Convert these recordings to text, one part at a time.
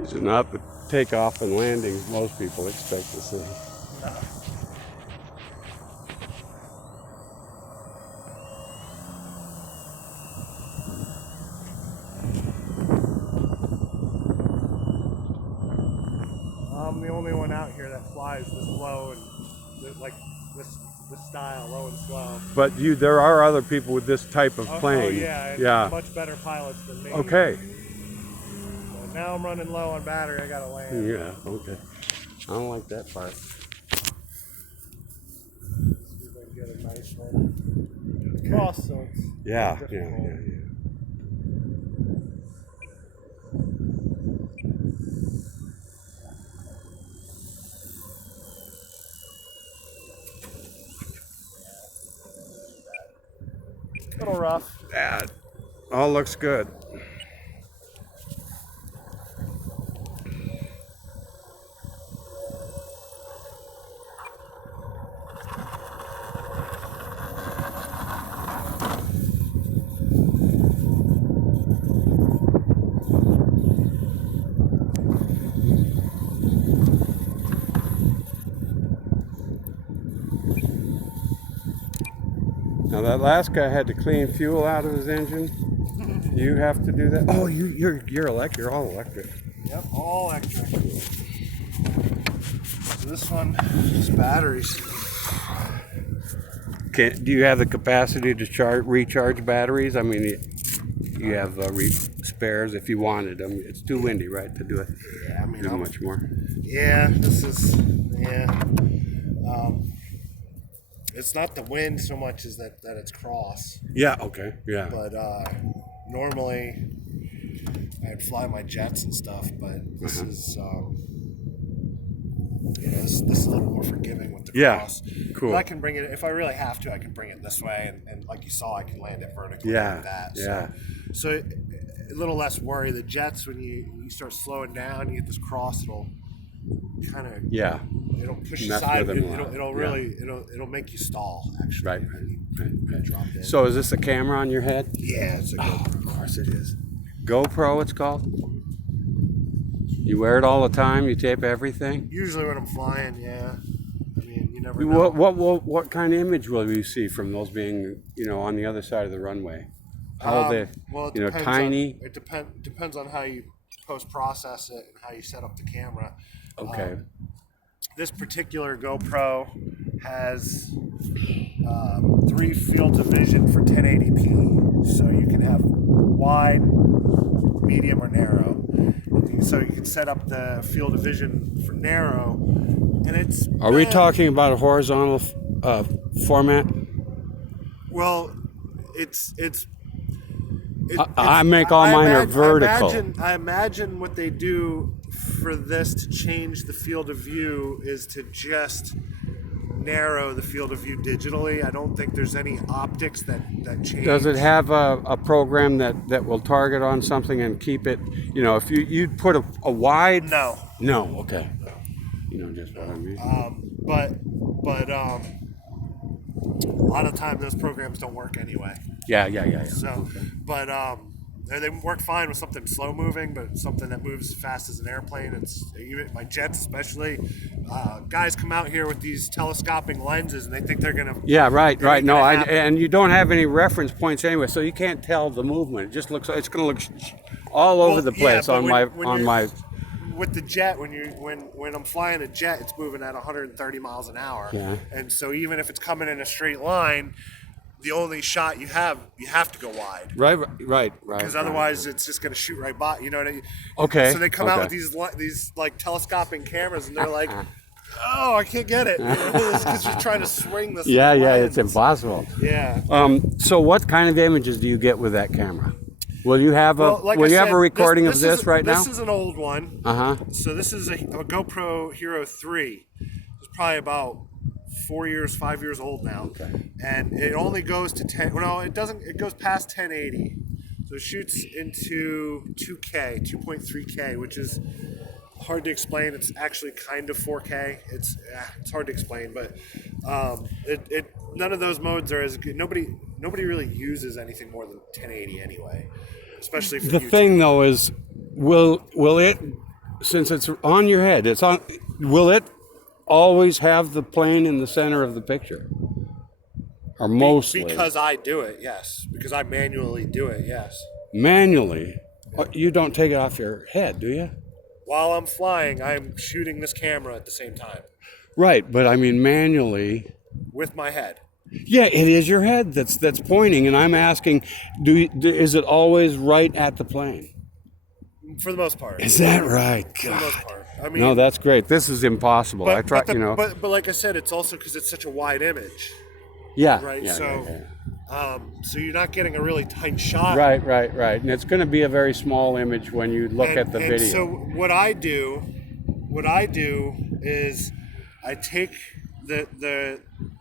These are not the takeoff and landings most people expect to see. I'm the only one out here that flies this low and like this style, low and slow. But there are other people with this type of plane. Oh yeah, and yeah. much better pilots than me. Okay. So now I'm running low on battery. I gotta land. Yeah. Okay. I don't like that part. See if I can get a nice one. Cross, so it's Yeah. difficult. A little rough. That all looks good. Now that last guy had to clean fuel out of his engine. You have to do that. Oh, you're electric. You're all electric. Yep, all electric. So this one, just batteries. Do you have the capacity to recharge batteries? I mean, you have spares if you wanted them. It's too windy, right, to do it. Yeah, I mean, do much more. Yeah, this is it's not the wind so much as that it's cross. Yeah. Okay. Yeah. But normally I'd fly my jets and stuff, but this is this is a little more forgiving with the cross. Cool. But I can bring it if I really have to. I can bring it this way, and like you saw, I can land it vertically like that. So a little less worry. The jets, when you start slowing down, you get this cross. It'll kind of it'll push you aside. It'll make you stall. Actually, Right. Drop in. So is this a camera on your head? Yeah, it's a GoPro. Of course it is. GoPro, it's called. You wear it all the time. You tape everything. Usually when I'm flying, yeah. I mean, you never know. What kind of image will you see from those being on the other side of the runway? How are they? Well, it depends tiny. It depends on how you post process it and how you set up the camera. Okay. This particular GoPro has 3 fields of vision for 1080p, so you can have wide, medium, or narrow. So you can set up the field of vision for narrow, and it's. Are we talking about a horizontal format? Well, I make all mine are vertical. I imagine what they do for this to change the field of view is to just narrow the field of view digitally. I don't think there's any optics that change. Does it have a program that will target on something and keep it? If you'd put a wide. No. Okay. Just what I mean. But a lot of times those programs don't work anyway. Yeah. So, but they work fine with something slow moving, but something that moves as fast as an airplane. It's even my jets, especially. Guys come out here with these telescoping lenses, and they think they're gonna. Yeah, right. No, and you don't have any reference points anyway, so you can't tell the movement. It just looks. It's going to look all over the place on my. With the jet, when I'm flying a jet, it's moving at 130 miles an hour. Yeah. And so even if it's coming in a straight line, the only shot you have to go wide. Right. Because otherwise, it's just going to shoot right by. You know what I mean? Okay. So they come out with these like telescoping cameras, and they're like, "Oh, I can't get it," because you're trying to swing this. Yeah, it's impossible. Yeah. So what kind of images do you get with that camera? Will you have a recording of this right now? This is an old one. So this is a GoPro Hero 3. It's probably about 5 years old now. Okay. And it only goes to 10. Well, no, it doesn't. It goes past 1080. So it shoots into 2K, 2.3K, which is hard to explain. It's actually kind of 4K. It's hard to explain, but none of those modes are as good. Nobody really uses anything more than 1080 anyway, especially for the YouTube. thing though is, will it since it's on your head, it's on. Will it always have the plane in the center of the picture, or mostly Because I do it, yes. Because I manually do it, yes. manually? You don't take it off your head, do you? While I'm flying, I'm shooting this camera at the same time Right, but I mean manually. with my head. Yeah, it is your head that's pointing, and I'm asking, is it always right at the plane? For the most part. Is that right? For the most God. part. I mean, No, that's great. This is impossible. I try, but like I said, it's also because it's such a wide image, Yeah. right? Yeah, So, yeah. so you're not getting a really tight shot. Right, right, right. And it's going to be a very small image when you look at the And video. so what I do is I take the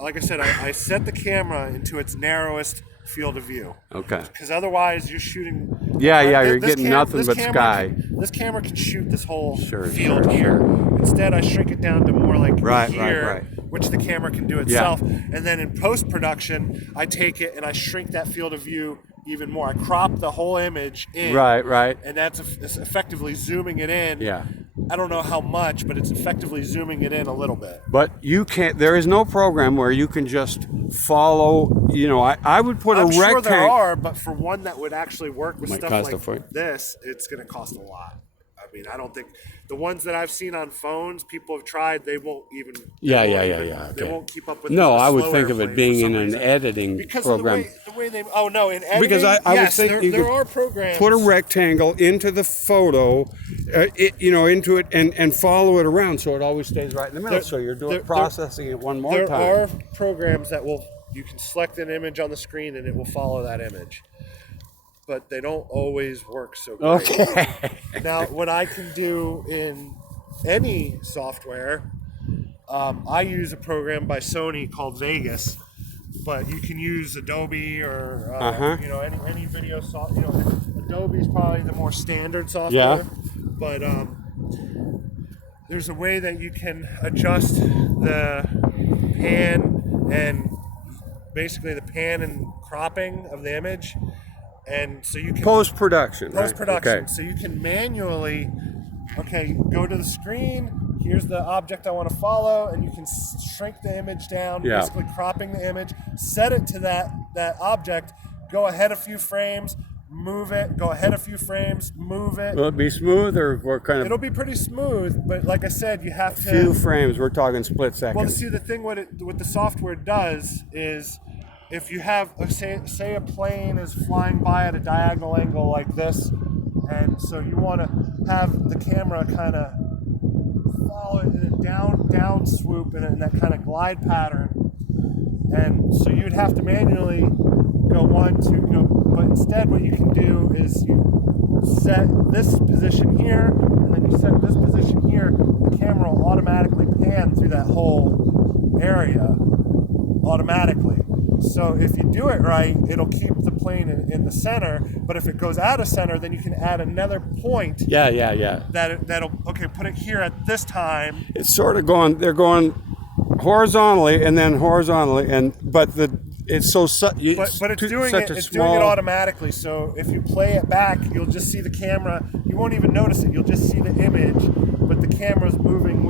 like I said, I set the camera into its narrowest field of view. Okay. Because otherwise you're shooting. Yeah, yeah, you're getting nothing but sky. This camera can shoot this whole Sure, field sure, here. sure. Instead, I shrink it down to more like Right, here, right. which the camera can do itself. And then in post-production, I take it and I shrink that field of view even more. I crop the whole image in. Right, right. And it's effectively zooming it in. Yeah. I don't know how much, but it's effectively zooming it in a little bit. But you can't, there is no program where you can just follow, I would put I'm a sure rectangle. there are, but for one that would actually work with Might stuff cost a like foot. this, it's going to cost a lot. I mean, I don't think the ones that I've seen on phones, people have tried. They won't even. Yeah. They Okay. won't keep up with. No, the I would slow think of it airplane being for in some an reason. editing Because program. of the way they. Oh no, in editing. Because I yes, would think there are programs. put a rectangle into the photo, into it, and follow it around so it always stays right in the middle. So you're processing it one more time. There are programs that you can select an image on the screen and it will follow that image. But they don't always work so great. Okay. Now, what I can do in any software, I use a program by Sony called Vegas, but you can use Adobe or any video software. Adobe's probably the more standard software. Yeah. But there's a way that you can adjust the pan and basically the pan and cropping of the image. And so you can Post-production. Right? post-production. Okay. So you can manually, go to the screen. Here's the object I want to follow, and you can shrink the image down, Yeah. basically cropping the image. Set it to that object. Go ahead a few frames, move it. Go ahead a few frames, move it. Will it be smooth or what kind of? It'll be pretty smooth, but like I said, you have to. Few frames. We're talking split seconds. Well, see, the thing what the software does is, if you have, say a plane is flying by at a diagonal angle like this, and so you want to have the camera kind of follow it in a down swoop in that kind of glide pattern, and so you'd have to manually go 1, 2, but instead what you can do is you set this position here, and then you set this position here. The camera will automatically pan through that whole area automatically. So if you do it right, it'll keep the plane in the center. But if it goes out of center, then you can add another point. Yeah. That'll put it here at this time. It's sort of going. They're going horizontally and then horizontally, but it's so. But it's doing it. It's doing it automatically. So if you play it back, you'll just see the camera. You won't even notice it. You'll just see the image, but the camera's moving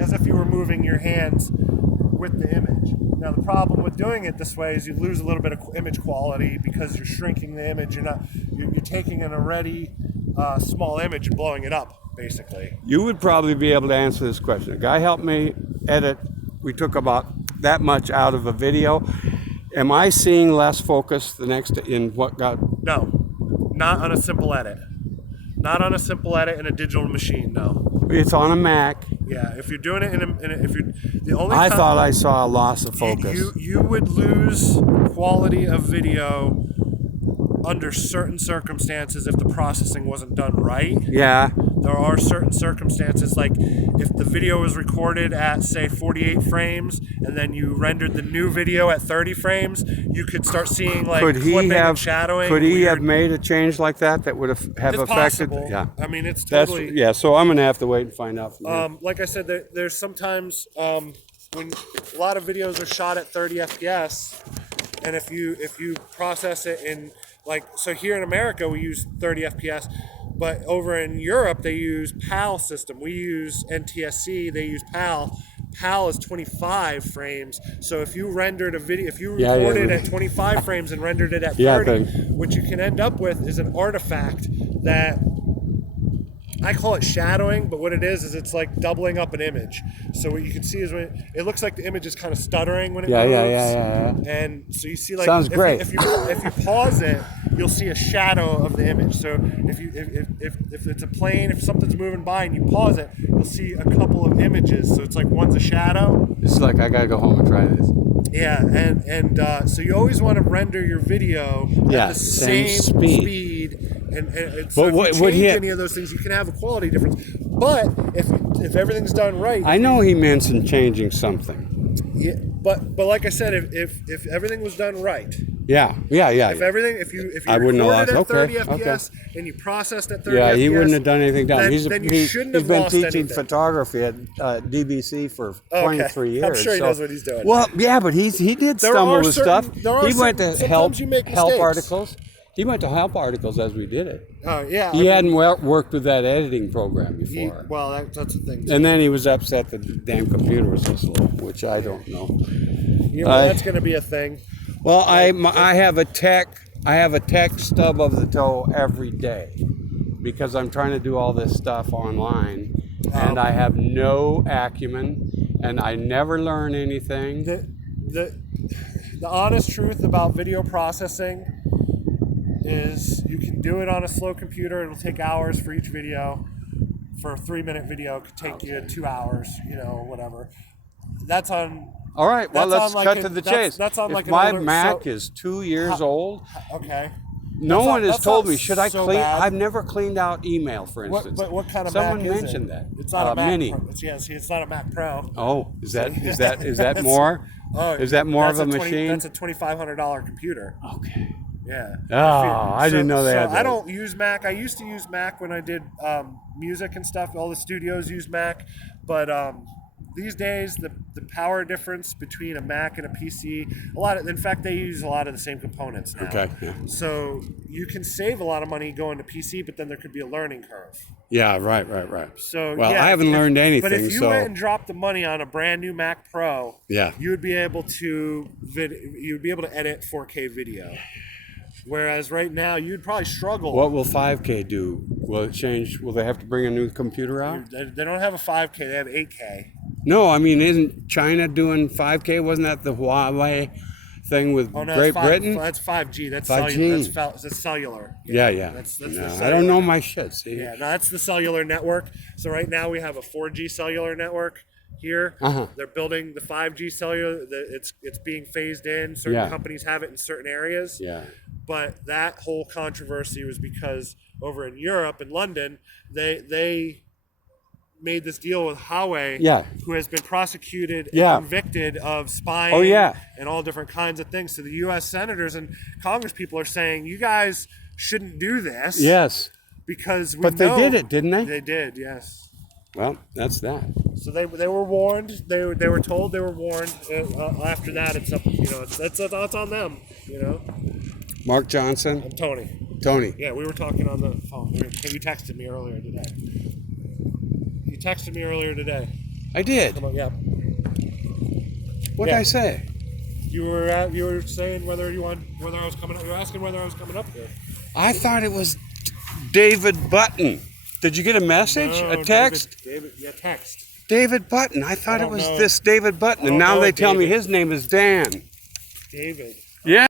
as if you were moving your hands with the image. Now the problem with doing it this way is you lose a little bit of image quality because you're shrinking the image. You're taking an already small image and blowing it up, basically. You would probably be able to answer this question. A guy helped me edit. We took about that much out of a video. Am I seeing less focus in what got? No, not on a simple edit. Not on a simple edit in a digital machine. No. It's on a Mac. Yeah, if you're doing it if you're the only I time thought I saw a loss of focus. you would lose quality of video under certain circumstances if the processing wasn't done right. Yeah. There are certain circumstances, like if the video was recorded at, say, 48 frames, and then you rendered the new video at 30 frames, you could start seeing like clipping and shadowing. Could he have made a change like that would have It's affected? possible. Yeah. I mean, it's totally. So I'm gonna have to wait and find out from him. Like I said, there's sometimes when a lot of videos are shot at 30 FPS, and if you process it in so here in America we use 30 FPS. But over in Europe, they use PAL system. We use NTSC. They use PAL. PAL is 25 frames. So if you rendered a video, if you recorded at 25 frames and rendered it at 30, what you can end up with is an artifact that I call it shadowing, but what it is it's like doubling up an image. So what you can see is when it looks like the image is kind of stuttering when it moves. Yeah. And so you see like sounds great. If you pause it, you'll see a shadow of the image. So if it's a plane, if something's moving by and you pause it, you'll see a couple of images. So it's like one's a shadow. It's like I gotta go home and try this. Yeah, and so you always want to render your video at the same speed. And so if you change any of those things, you can have a quality difference. But if everything's done right, I know he mentioned changing something. Yeah, but like I said, if everything was done right. Yeah. If you recorded at 30 FPS and you processed at 30 FPS, he wouldn't have done anything dumb. Then you shouldn't have lost He's been teaching anything. photography at DBC for 23 years. I'm sure he knows what he's doing. Well, yeah, but he did stumble with stuff. He went to help articles. He went to help articles as we did it. Oh, yeah. He hadn't worked with that editing program before. That's the thing. And then he was upset that the damn computer was so slow, which I don't know. That's going to be a thing. Well, I have a tech stub of the toe every day because I'm trying to do all this stuff online, and I have no acumen, and I never learn anything. The honest truth about video processing is you can do it on a slow computer. It'll take hours for each video. For a 3-minute video, it could take you 2 hours, whatever. That's on. All right, well, let's cut to the chase. That's on if my Mac is 2 years old, okay. No one has told me, should I so clean? bad. I've never cleaned out email, for instance. But what kind of Someone Mac is mentioned it? that. It's not a Mac Mini. Pro. It's not a Mac Pro. Oh, is that more? Is that more of a machine? That's a $2,500 computer. Okay. Yeah. Oh, I didn't know that. So I don't use Mac. I used to use Mac when I did music and stuff. All the studios use Mac, but these days the power difference between a Mac and a PC, in fact, they use a lot of the same components now. Okay. Yeah. So you can save a lot of money going to PC, but then there could be a learning curve. Yeah. Right. So I haven't learned anything. But if you went and dropped the money on a brand new Mac Pro, you would be able to edit 4K video. Whereas right now, you'd probably struggle. What will 5K do? Will it change? Will they have to bring a new computer out? They don't have a 5K. They have 8K. No, I mean, isn't China doing 5K? Wasn't that the Huawei thing with Great Britain? That's 5G. That's 5G. That's cellular. Yeah. That's I don't know my shit. See? Yeah, no, that's the cellular network. So right now we have a 4G cellular network here. They're building the 5G cellular. It's being phased in. Certain companies have it in certain areas. Yeah. But that whole controversy was because over in Europe, in London, they made this deal with Huawei, who has been prosecuted and convicted of spying and all different kinds of things. So the U.S. senators and Congress people are saying, you guys shouldn't do this. Yes. Because they did it, didn't they? They did, yes. Well, that's that. So they were warned. They were told they were warned. After that, it's up. That's on them. Mark Johnson. I'm Tony. Tony. Yeah, we were talking on the phone. You texted me earlier today. I did. Come on, yeah. What did I say? You were saying whether I was coming up. You were asking whether I was coming up here. I thought it was David Button. Did you get a message? No, a text? Text. David Button. I thought it was this David Button, and now they tell me his name is Dan. David. Yeah.